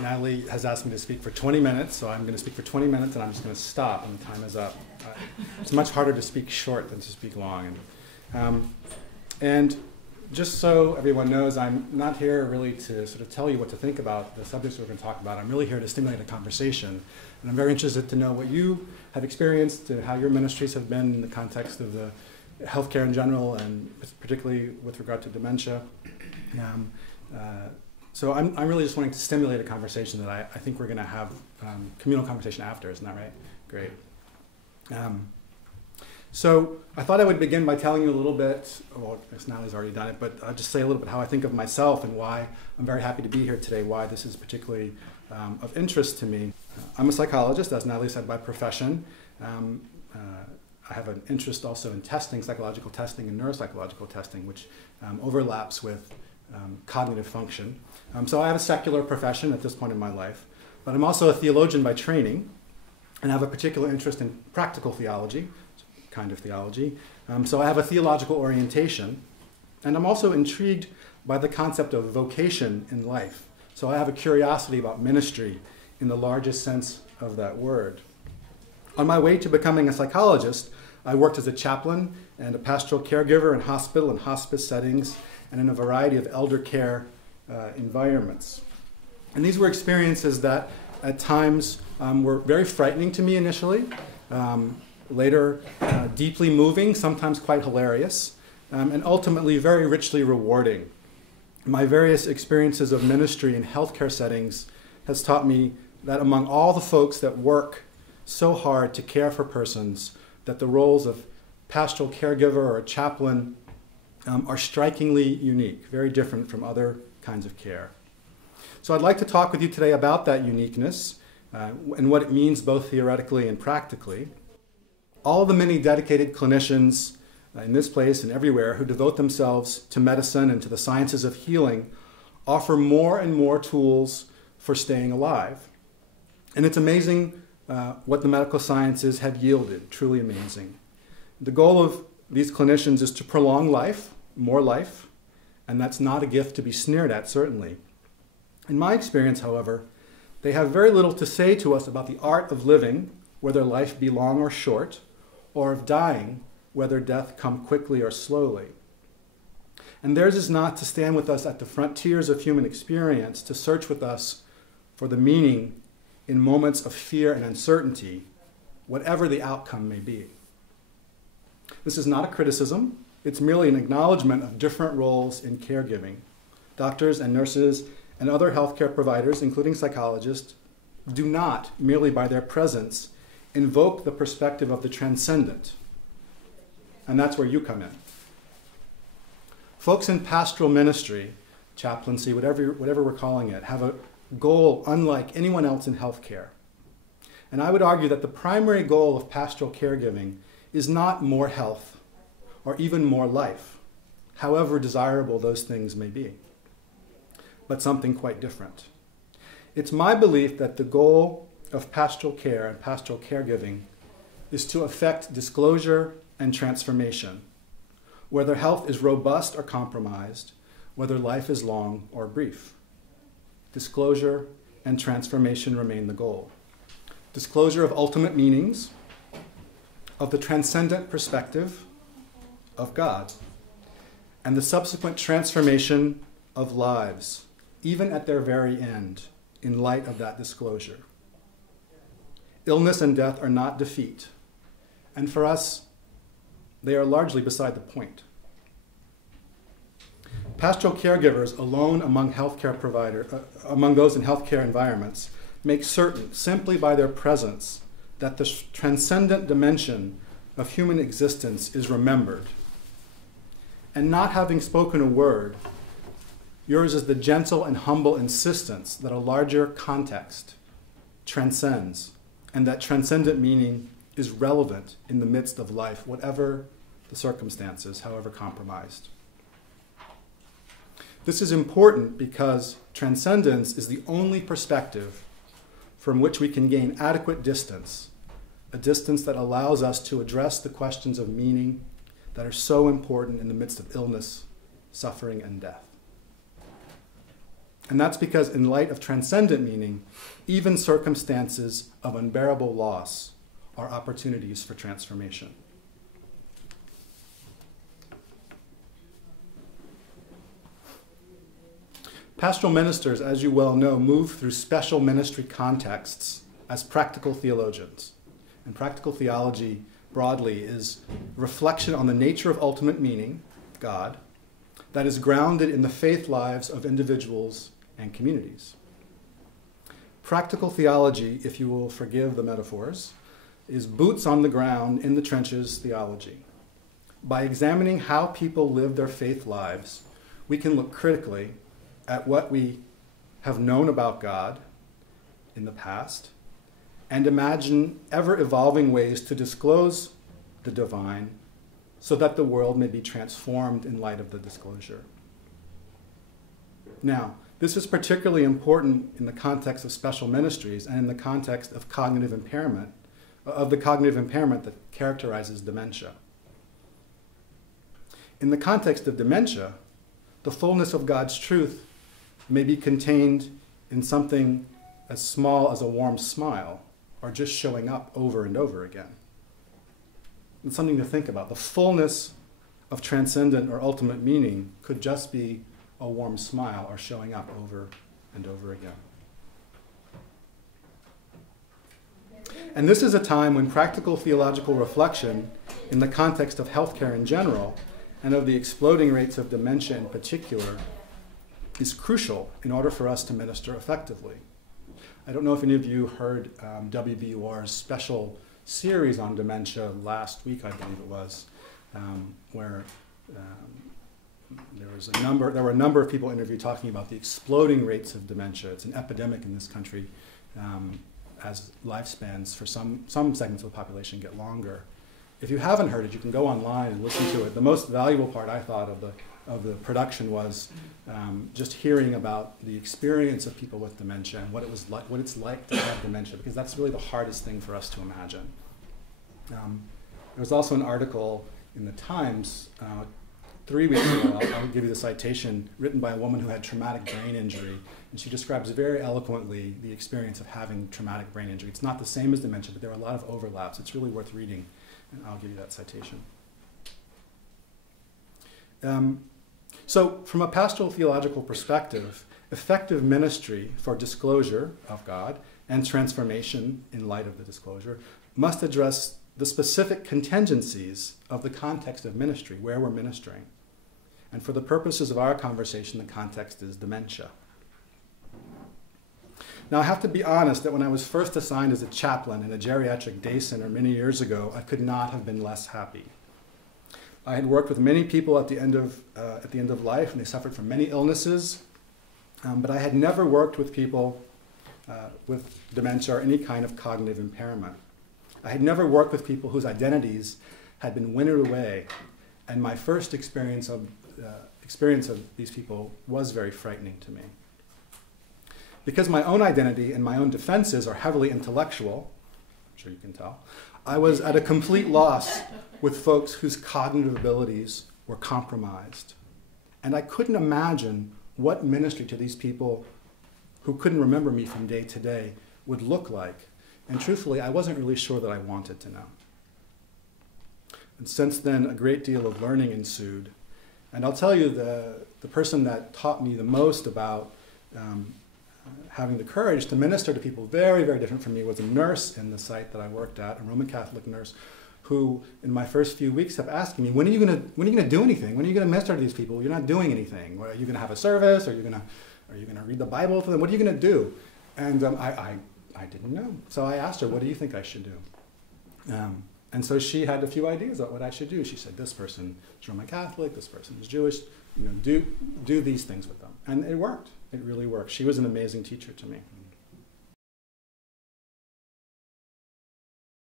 Natalie has asked me to speak for 20 minutes, so I'm going to speak for 20 minutes and I'm just going to stop when the time is up. It's much harder to speak short than to speak long. And just so everyone knows, I'm not here really to sort of tell you what to think about the subjects we're going to talk about. I'm really here to stimulate a conversation. And I'm very interested to know what you have experienced and how your ministries have been in the context of the healthcare in general, and particularly with regard to dementia. So I'm really just wanting to stimulate a conversation that I think we're going to have communal conversation after. Isn't that right? Great. So I thought I would begin by telling you a little bit, well, Natalie's already done it, but I'll just say a little bit how I think of myself and why I'm very happy to be here today, why this is particularly of interest to me. I'm a psychologist, as Natalie said, by profession. I have an interest also in testing, psychological testing and neuropsychological testing, which overlaps with cognitive function. So I have a secular profession at this point in my life, but I'm also a theologian by training, and I have a particular interest in practical theology, kind of theology. So I have a theological orientation, and I'm also intrigued by the concept of vocation in life. So I have a curiosity about ministry in the largest sense of that word. On my way to becoming a psychologist, I worked as a chaplain and a pastoral caregiver in hospital and hospice settings and in a variety of elder care environments. And these were experiences that at times were very frightening to me initially, later deeply moving, sometimes quite hilarious, and ultimately very richly rewarding. My various experiences of ministry in healthcare settings has taught me that among all the folks that work so hard to care for persons, that the roles of pastoral caregiver or a chaplain are strikingly unique, very different from other kinds of care. So I'd like to talk with you today about that uniqueness and what it means both theoretically and practically. All the many dedicated clinicians in this place and everywhere who devote themselves to medicine and to the sciences of healing offer more and more tools for staying alive. And it's amazing what the medical sciences have yielded, truly amazing. The goal of these clinicians is to prolong life, more life, and that's not a gift to be sneered at, certainly. In my experience, however, they have very little to say to us about the art of living, whether life be long or short, or of dying, whether death come quickly or slowly. And theirs is not to stand with us at the frontiers of human experience, to search with us for the meaning in moments of fear and uncertainty, whatever the outcome may be. This is not a criticism. It's merely an acknowledgement of different roles in caregiving. Doctors and nurses and other healthcare providers, including psychologists, do not, merely by their presence, invoke the perspective of the transcendent. And that's where you come in. Folks in pastoral ministry, chaplaincy, whatever we're calling it, have a goal unlike anyone else in healthcare. And I would argue that the primary goal of pastoral caregiving is not more health or even more life, however desirable those things may be, but something quite different. It's my belief that the goal of pastoral care and pastoral caregiving is to effect disclosure and transformation, whether health is robust or compromised, whether life is long or brief. Disclosure and transformation remain the goal. Disclosure of ultimate meanings, of the transcendent perspective of God, and the subsequent transformation of lives, even at their very end, in light of that disclosure. Illness and death are not defeat, and for us, they are largely beside the point. Pastoral caregivers alone among among those in healthcare environments make certain, simply by their presence, that the transcendent dimension of human existence is remembered. And not having spoken a word, yours is the gentle and humble insistence that a larger context transcends, and that transcendent meaning is relevant in the midst of life, whatever the circumstances, however compromised. This is important because transcendence is the only perspective from which we can gain adequate distance, a distance that allows us to address the questions of meaning that are so important in the midst of illness, suffering, and death. And that's because in light of transcendent meaning, even circumstances of unbearable loss are opportunities for transformation. Pastoral ministers, as you well know, move through special ministry contexts as practical theologians. And practical theology, broadly, is reflection on the nature of ultimate meaning, God, that is grounded in the faith lives of individuals and communities. Practical theology, if you will forgive the metaphors, is boots on the ground, in the trenches theology. By examining how people live their faith lives, we can look critically at what we have known about God in the past and imagine ever-evolving ways to disclose the divine so that the world may be transformed in light of the disclosure. Now, this is particularly important in the context of special ministries and in the context of cognitive impairment, of the cognitive impairment that characterizes dementia. In the context of dementia, the fullness of God's truth may be contained in something as small as a warm smile or just showing up over and over again. It's something to think about. The fullness of transcendent or ultimate meaning could just be a warm smile or showing up over and over again. And this is a time when practical theological reflection in the context of healthcare in general and of the exploding rates of dementia in particular is crucial in order for us to minister effectively. I don't know if any of you heard WBUR's special series on dementia last week, I believe it was, where there were a number of people interviewed talking about the exploding rates of dementia. It's an epidemic in this country as lifespans for some segments of the population get longer. If you haven't heard it, you can go online and listen to it. The most valuable part, I thought, of the production was just hearing about the experience of people with dementia and what it's like to have dementia, because that's really the hardest thing for us to imagine. There was also an article in the Times 3 weeks ago, I'll give you the citation, written by a woman who had traumatic brain injury, and she describes very eloquently the experience of having traumatic brain injury. It's not the same as dementia, but there are a lot of overlaps. It's really worth reading, and I'll give you that citation. So from a pastoral theological perspective, effective ministry for disclosure of God and transformation in light of the disclosure must address the specific contingencies of the context of ministry, where we're ministering. And for the purposes of our conversation, the context is dementia. Now, I have to be honest that when I was first assigned as a chaplain in a geriatric day center many years ago, I could not have been less happy. I had worked with many people at the end of life, and they suffered from many illnesses, but I had never worked with people with dementia or any kind of cognitive impairment. I had never worked with people whose identities had been winnowed away, and my first experience of these people was very frightening to me. Because my own identity and my own defenses are heavily intellectual, I'm sure you can tell, I was at a complete loss with folks whose cognitive abilities were compromised. And I couldn't imagine what ministry to these people who couldn't remember me from day to day would look like. And truthfully, I wasn't really sure that I wanted to know. And since then, a great deal of learning ensued. And I'll tell you, the person that taught me the most about having the courage to minister to people very, very different from me was a nurse in the site that I worked at, a Roman Catholic nurse, who in my first few weeks kept asking me, when are you going to do anything? When are you going to minister to these people? You're not doing anything. Are you going to have a service? Are you going to read the Bible to them? What are you going to do? And I didn't know. So I asked her, what do you think I should do? And so she had a few ideas about what I should do. She said, this person is Roman Catholic, this person is Jewish, do these things with them. And it worked. It really worked. She was an amazing teacher to me.